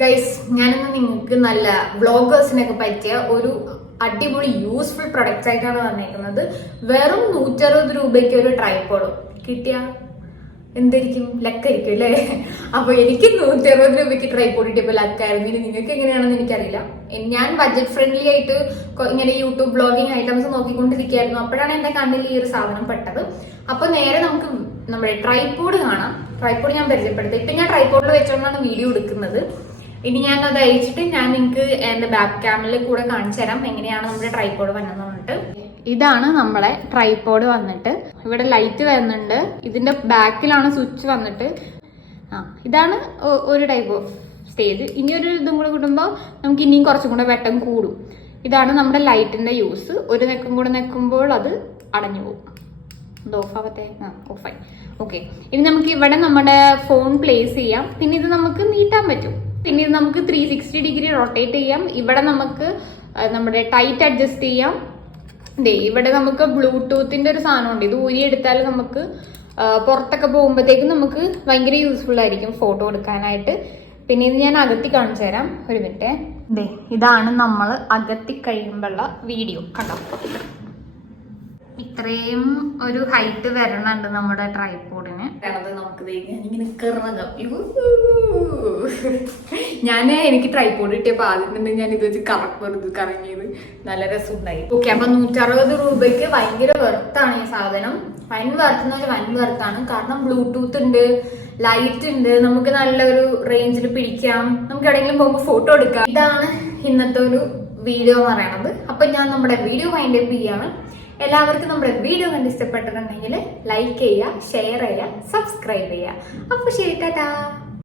Guys ഞാനിന്ന് നിങ്ങൾക്ക് നല്ല വ്ളോഗേഴ്സിനൊക്കെ പറ്റിയ ഒരു അടിപൊളി യൂസ്ഫുൾ പ്രൊഡക്റ്റ് ആയിട്ടാണ് വന്നേക്കുന്നത്. വെറും നൂറ്ററുപത് രൂപയ്ക്ക് ഒരു ട്രൈപ്പോഡും കിട്ടിയ? എന്തായിരിക്കും ലക്കായിരിക്കും അല്ലേ? അപ്പൊ എനിക്ക് നൂറ്റി അറുപത് രൂപയ്ക്ക് ട്രൈപ്പോഡ് കിട്ടിയപ്പോൾ ലക്കായിരുന്നു. ഇനി നിങ്ങൾക്ക് എങ്ങനെയാണെന്ന് എനിക്കറിയില്ല. ഞാൻ ബഡ്ജറ്റ് ഫ്രണ്ട്ലി ആയിട്ട് ഇങ്ങനെ യൂട്യൂബ് ബ്ലോഗിങ് ഐറ്റംസ് നോക്കിക്കൊണ്ടിരിക്കുകയായിരുന്നു. അപ്പോഴാണ് എന്റെ കണ്ണിൽ ഈ ഒരു സാധനം പെട്ടത്. അപ്പൊ നേരെ നമുക്ക് നമ്മുടെ ട്രൈപ്പോഡ് കാണാം. ട്രൈപ്പോഡ് ഞാൻ പരിചയപ്പെടുത്തി. ഇപ്പൊ ഞാൻ ട്രൈപ്പോഡിൽ വെച്ചുകൊണ്ടാണ് വീഡിയോ എടുക്കുന്നത്. ഇനി ഞാൻ അത് അയച്ചിട്ട് ഞാൻ നിങ്ങൾക്ക് എന്താ ബാക്ക് ക്യാമിൽ കൂടെ കാണിച്ചു തരാം. എങ്ങനെയാണ് നമ്മുടെ ട്രൈപ്പോഡ് വന്നതെന്ന് പറഞ്ഞിട്ട്. ഇതാണ് നമ്മളെ ട്രൈപ്പോഡ് വന്നിട്ട്. ഇവിടെ ലൈറ്റ് വരുന്നുണ്ട്. ഇതിന്റെ ബാക്കിലാണ് സ്വിച്ച് വന്നിട്ട്. ആ ഇതാണ് ഒരു ടൈപ്പ് ഓഫ് സ്റ്റേജ് ഇനി ഒരു ഇതും കൂടെ കിട്ടുമ്പോൾ നമുക്ക് ഇനിയും കുറച്ചും കൂടെ വെട്ടം കൂടും. ഇതാണ് നമ്മുടെ ലൈറ്റിന്റെ യൂസ് ഒരു നെക്കും കൂടെ നെക്കുമ്പോൾ അത് അടഞ്ഞു പോകും. ഓഫ് ഓഫാവത്തെ ആ ഓഫായി ഓക്കെ ഇനി നമുക്ക് ഇവിടെ നമ്മുടെ ഫോൺ പ്ലേസ് ചെയ്യാം. പിന്നെ ഇത് നമുക്ക് നീട്ടാൻ പറ്റും. പിന്നെ ഇത് നമുക്ക് ത്രീ സിക്സ്റ്റി ഡിഗ്രി റൊട്ടേറ്റ് ചെയ്യാം. ഇവിടെ നമുക്ക് നമ്മുടെ ടൈറ്റ് അഡ്ജസ്റ്റ് ചെയ്യാം. ദേ ഇവിടെ നമുക്ക് ബ്ലൂടൂത്തിന്റെ ഒരു സാധനം ഉണ്ട് ഇത് ഊരിയെടുത്താൽ നമുക്ക് പുറത്തൊക്കെ പോകുമ്പോഴത്തേക്കും നമുക്ക് ഭയങ്കര യൂസ്ഫുൾ ആയിരിക്കും ഫോട്ടോ എടുക്കാനായിട്ട്. പിന്നെ ഇത് ഞാൻ അകത്തി കാണിച്ചു തരാം. ഒരു മിനിറ്റ്. ദേ ഇതാണ് നമ്മൾ അകത്തി കഴിയുമ്പോഴുള്ള വീഡിയോ കണ്ടോ? ഇത്രയും ഒരു ഹൈറ്റ് വരണുണ്ട് നമ്മുടെ ട്രൈപോഡിന് നമുക്ക് ഇങ്ങനെ കിറങ്ങാം. ഞാൻ എനിക്ക് ട്രൈപോഡ് കിട്ടിയപ്പോൾ ആദ്യം തന്നെ ഞാൻ ഇത് വെച്ച് കറക്കുന്നത് കറങ്ങിയത്. നല്ല രസമുണ്ടായി. ഓക്കെ അപ്പൊ നൂറ്ററുപത് രൂപയ്ക്ക് ഭയങ്കര വെർത്താണ് ഈ സാധനം. വൻ വെർത്ത് എന്ന് പറഞ്ഞാൽ വൻ വെർത്താണ് കാരണം ബ്ലൂടൂത്ത് ഉണ്ട് ലൈറ്റ് ഉണ്ട്. നമുക്ക് നല്ലൊരു റേഞ്ചിൽ പിടിക്കാം. നമുക്ക് എവിടെയെങ്കിലും പോകുമ്പോൾ ഫോട്ടോ എടുക്കാം. ഇതാണ് ഇന്നത്തെ ഒരു വീഡിയോ എന്ന് പറയണത്. അപ്പൊ ഞാൻ നമ്മുടെ വീഡിയോ വൈൻഡ് അപ്പ് ചെയ്യാണ്. എല്ലാവർക്കും നമ്മുടെ വീഡിയോ കണ്ട് ഇഷ്ടപ്പെട്ടിട്ടുണ്ടെങ്കിൽ ലൈക്ക് ചെയ്യുക ഷെയർ ചെയ്യുക സബ്സ്ക്രൈബ് ചെയ്യുക. അപ്പോൾ ശരി ടാറ്റാ.